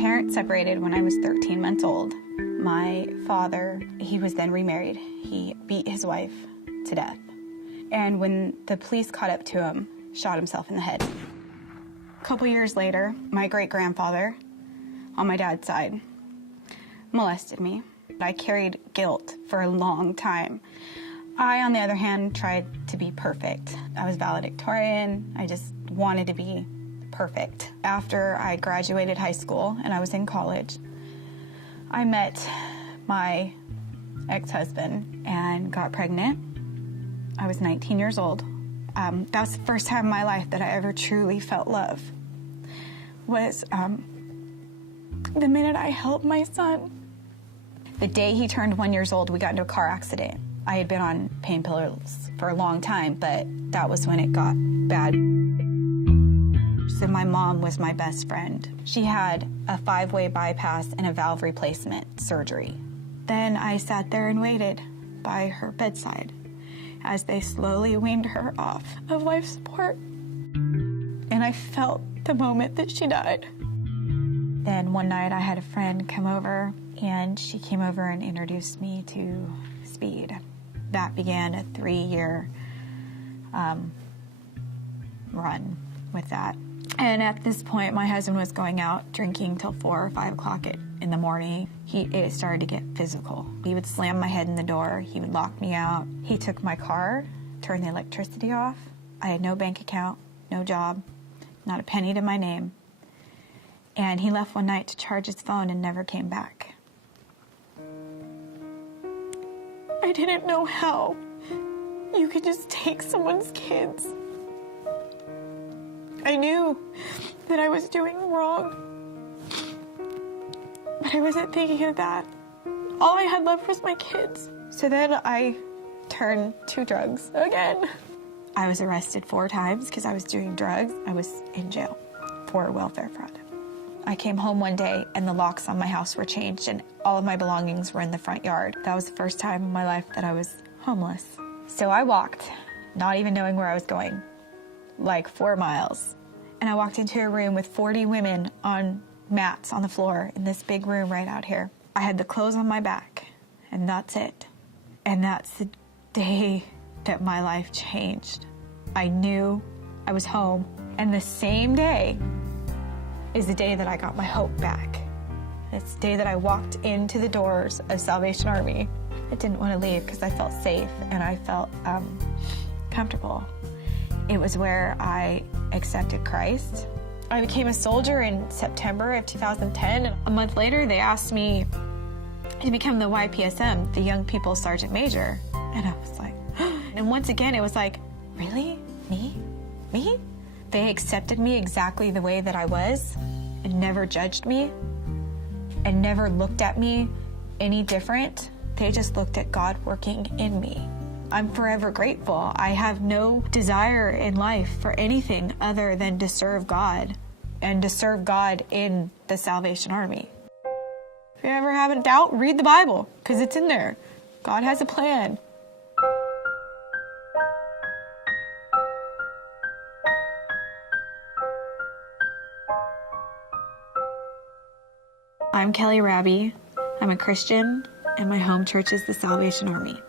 parents separated when I was 13 months old. My father, he was then remarried. He beat his wife to death. And when the police caught up to him, shot himself in the head. A couple years later, my great-grandfather, on my dad's side, molested me. I carried guilt for a long time. I, on the other hand, tried to be perfect. I was valedictorian. I just wanted to be perfect. After I graduated high school and I was in college, I met my ex-husband and got pregnant. I was 19 years old. That was the first time in my life that I ever truly felt love. Was the minute I held my son. The day he turned 1 year old, we got into a car accident. I had been on painkillers for a long time, but that was when it got bad. So my mom was my best friend. She had a 5-way bypass and a valve replacement surgery. Then I sat there and waited by her bedside as they slowly weaned her off of life support. And I felt the moment that she died. Then one night I had a friend come over, and she came over and introduced me to speed. That began a 3-year run with that. And at this point, my husband was going out drinking till 4 or 5 o'clock in the morning. It started to get physical. He would slam my head in the door. He would lock me out. He took my car, turned the electricity off. I had no bank account, no job, not a penny to my name. And he left one night to charge his phone and never came back. I didn't know how you could just take someone's kids. I knew that I was doing wrong, but I wasn't thinking of that. All I had left was my kids. So then I turned to drugs again. I was arrested 4 times because I was doing drugs. I was in jail for welfare fraud. I came home one day and the locks on my house were changed and all of my belongings were in the front yard. That was the first time in my life that I was homeless. So I walked, not even knowing where I was going, like 4 miles. And I walked into a room with 40 women on mats on the floor in this big room right out here. I had the clothes on my back, and that's it. And that's the day that my life changed. I knew I was home, and the same day is the day that I got my hope back. It's the day that I walked into the doors of Salvation Army. I didn't want to leave because I felt safe and I felt comfortable. It was where I accepted Christ. I became a soldier in September of 2010. And a month later, they asked me to become the YPSM, the Young People's Sergeant Major. And I was like, and once again, it was like, really? Me? Me? They accepted me exactly the way that I was and never judged me and never looked at me any different. They just looked at God working in me. I'm forever grateful. I have no desire in life for anything other than to serve God and to serve God in the Salvation Army. If you ever have a doubt, read the Bible because it's in there. God has a plan. I'm Kelly Raabe. I'm a Christian, and my home church is the Salvation Army.